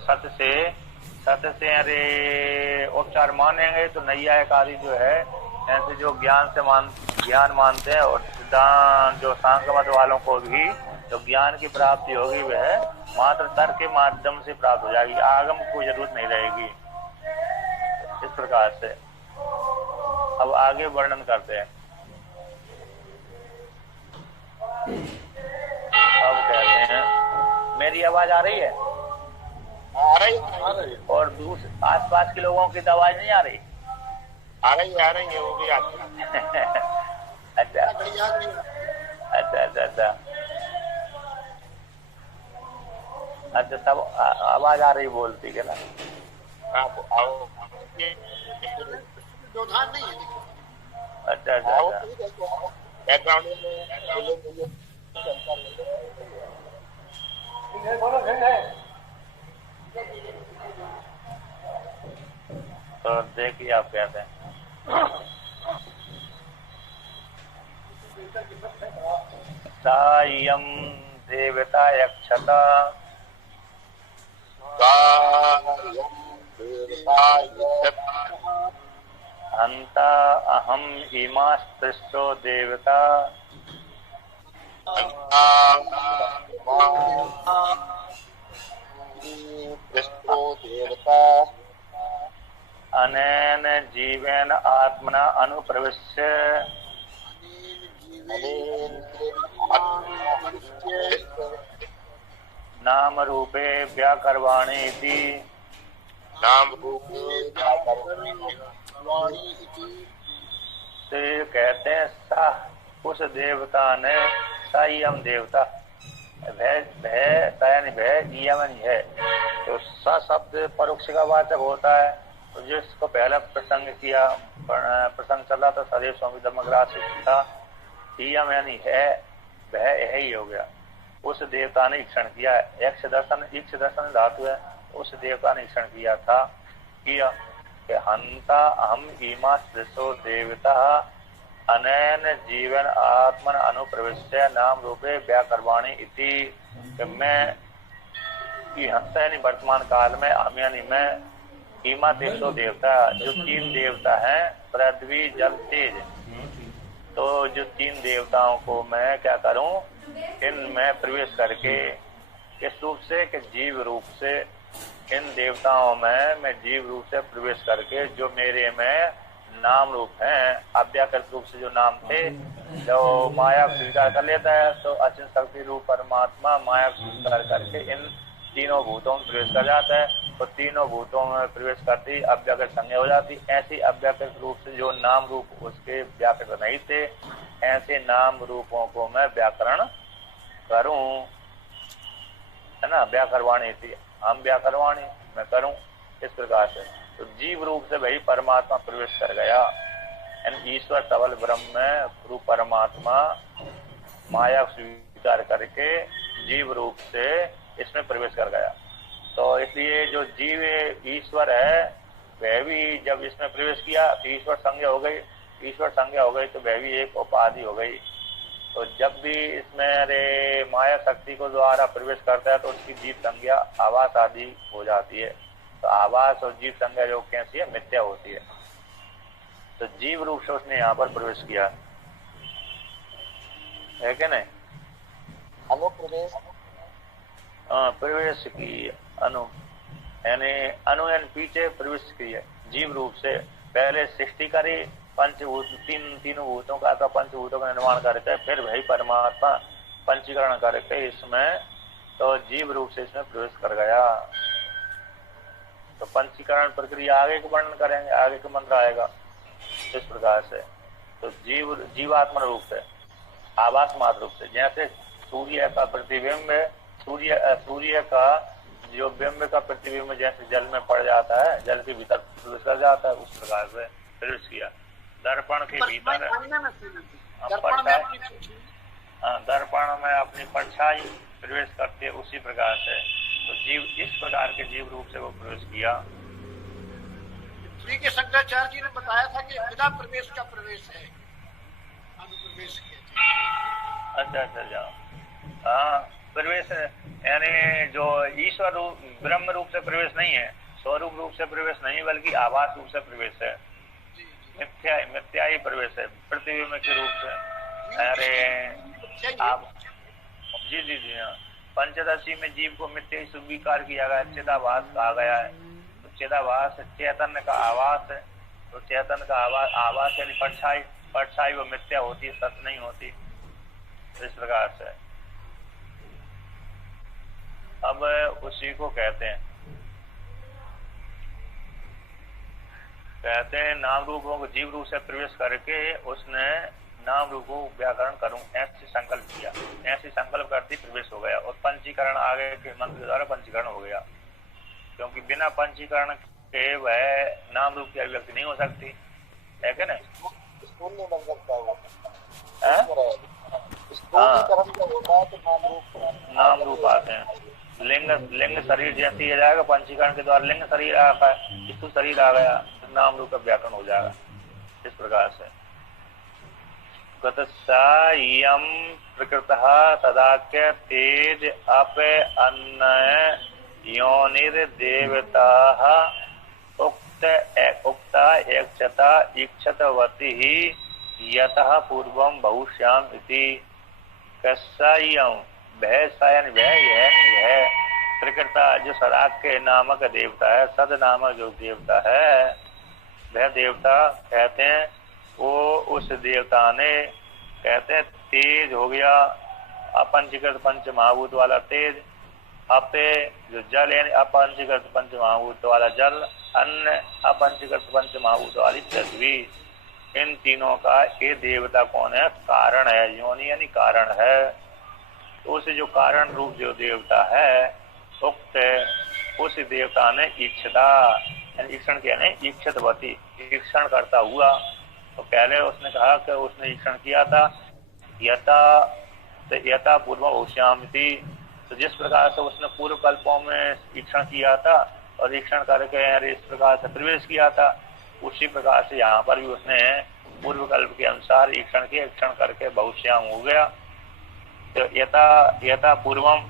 सत्य से अरे उपचार मानेंगे तो नैयायिक आदि जो है ऐसे जो ज्ञान मानते हैं, और सिद्धांत जो सांख्य मत वालों को भी जो ज्ञान की प्राप्ति होगी वह मात्र तर्क के माध्यम से प्राप्त हो जाएगी, आगम की कोई जरूरत नहीं रहेगी। इस प्रकार से अब आगे वर्णन करते हैं। अब कहते हैं, मेरी आवाज आ रही है? आ रही है। और आस पास के लोगों की तो आवाज नहीं आ रही? आ रही है, वो भी आती है। अच्छा अच्छा अच्छा अच्छा अच्छा, सब आवाज आ रही बोलती के ना? आओ, व्यवधान नहीं है। अच्छा अच्छा अच्छा, बैकग्राउंड में तो देखिए आप कहते हैं, सायं देवता यक्षता हंता अहम इमास्पृष्टो देवता देवता अनेन जीवेन आत्मना अनुप्रविश्य नाम रूपे व्याकरवाणी इति नाम रूप से कहते हैं, सा उस देवता ने, सायम देवता, भय यमन है, तो सा शब्द परोक्ष का वाचक होता है। तो जिसको पहला प्रसंग किया, प्रसंग चल रहा था सदैव स्वामी धर्मग्रास था, यम यानी है, वह ही हो गया। उस देवता ने ईक्षण किया, यक्ष दर्शन धातु है, उस देवता ने ईक्षण किया था, किया कि हंता अहम ईमा सृष्टो देवता अनैन जीवन आत्मन अनुप्रविश्य नाम रूपे व्याकरवाणी इति, मैं कि हंसा यानी वर्तमान काल में, हम यानी मैं, ईमा तेजो देवता, जो तीन देवता हैं, पृथ्वी जल तेज, तो जो तीन देवताओं को मैं क्या करूं, इनमें प्रवेश करके, किस रूप से कि जीव रूप से, इन देवताओं में मैं जीव रूप से प्रवेश करके जो मेरे में नाम रूप हैं, अव्याकृत रूप से जो नाम थे, जो माया स्वीकार कर लेता है तो अचिंत शक्ति रूप परमात्मा माया स्वीकार करके इन तीनों भूतों में प्रवेश कर जाता है, तो तीनों भूतों में प्रवेश करती अव्याकृत संज्ञा हो जाती। ऐसी अव्याकृत रूप से जो नाम रूप उसके व्याकृत नहीं थे, ऐसे नाम रूपों को मैं व्याकरण करूं, है ना, व्याकरवाणी थी, हम व्याकरवाणी मैं करूं, इस प्रकार से। तो जीव रूप से वही परमात्मा प्रवेश कर गया, ईश्वर सबल ब्रह्म में रूप परमात्मा माया स्वीकार करके जीव रूप से इसमें प्रवेश कर गया। तो इसलिए जो जीव ईश्वर है, वह भी जब इसमें प्रवेश किया तो ईश्वर संज्ञा हो गई, ईश्वर संज्ञा हो गई तो वह भी एक उपाधि हो गई। तो जब भी इसमें रे माया शक्ति को द्वारा प्रवेश करता है तो उसकी जीव संज्ञा आवास आदि हो जाती है। तो आवास और जीव संज्ञा जो कैसी है, मिथ्या होती है। तो जीव रूप से उसने यहाँ पर प्रवेश किया है कि नहीं? अनुप्रवेश, प्रवेश की अनु यानी अनुयन पीछे प्रवेश की है जीव रूप से। पहले सृष्टि करी, पंचभूत तीनों भूतों का तो पंचभूतों का निर्माण करके फिर वही परमात्मा पंचीकरण करके इसमें तो जीव रूप से इसमें प्रवेश कर गया। तो पंचीकरण प्रक्रिया आगे का वर्णन करेंगे, आगे का मंत्र आएगा इस प्रकार से। तो जीवात्मा रूप से, आवास मात्र रूप से, जैसे सूर्य का प्रतिबिंब, सूर्य का जो बिंब का प्रतिबिंब जैसे जल में पड़ जाता है, जल के भीतर प्रवेश कर जाता है, उस प्रकार से प्रवेश किया। दर्पण के भीतर दर्पण में अपनी परछाई प्रवेश करते है, उसी प्रकार से तो जीव इस प्रकार के जीव रूप से वो प्रवेश किया। श्री के शंकराचार्य जी ने बताया था कि बिना प्रवेश का प्रवेश है, अनुप्रवेश किया। अच्छा अच्छा, जाओ। हाँ, प्रवेश यानी जो ईश्वर रूप ब्रह्म रूप से प्रवेश नहीं है, स्वरूप रूप से प्रवेश नहीं, बल्कि आभास रूप से प्रवेश है, जी जी मिथ्या ही प्रवेश है, प्रतिबिंब के रूप से। अरे आप जी जी जी हाँ, पंचदशी में जीव को मिथ्या ही स्वीकार किया गया, चिदाभास कहा गया है। तो चिदाभास चैतन्य का आवास है, तो चैतन्य का आवास यानी परछाई वो मिथ्या होती है, सत्य नहीं होती। तो इस प्रकार से अब उसी को कहते हैं नाम रूपों को जीव रूप से प्रवेश करके उसने नाम रूप को व्याकरण करूं ऐसे संकल्प किया, ऐसे संकल्प करते प्रवेश हो गया और पंचीकरण आगे के मंत्र द्वारा पंचीकरण हो गया, क्योंकि बिना पंचीकरण के वह नाम रूप की अभिव्यक्ति नहीं हो सकती है क्या नहीं? स्कूल नहीं बन सकता वो। हाँ होता है तो नाम रूप आते हैं। लिंग शरीर जैसे ही आ जाएगा, पंचीकरण के द्वारा लिंग शरीर आता है, स्थूल शरीर आ गया, तो नाम रूप का व्याकरण हो जाएगा। इस प्रकार से गतसायं प्रकृतः तदाक्य तेज अप अन्नय योनिर्देवताः उक्ता एकचता इक्षतवती यतः पूर्वं बहुश्याम इति। कस्सायं वह सायन वह यह नहीं है, प्रकृता जो सदाक के नामक देवता है, सद नामक जो देवता है, वह देवता कहते हैं वो उस देवता ने कहते हैं तेज हो गया, अपंचीकृत पंच महाभूत वाला तेज, अपे जो जल यानी अपंचीकृत पंच महाभूत वाला जल, अन्न अपंचीकृत पंच महाभूत वाली पृथ्वी, इन तीनों का ये देवता कौन है? कारण है, योनि यानी कारण है। तो उस जो कारण रूप जो देवता है उक्त उस देवता ने ईक्षता ईक्षण क्या है ईक्षतवती ईक्षण करता हुआ। तो पहले उसने कहा कि उसने ईक्षण किया था यथा पूर्व होश्यामिति, तो जिस प्रकार से उसने पूर्व कल्पों में ईक्षण किया था और ईक्षण करके इस प्रकार से प्रवेश किया था, उसी प्रकार से यहाँ पर भी उसने पूर्व कल्प के अनुसार ईक्षण करके बहुश्याम हो गया। तो यथा पूर्वम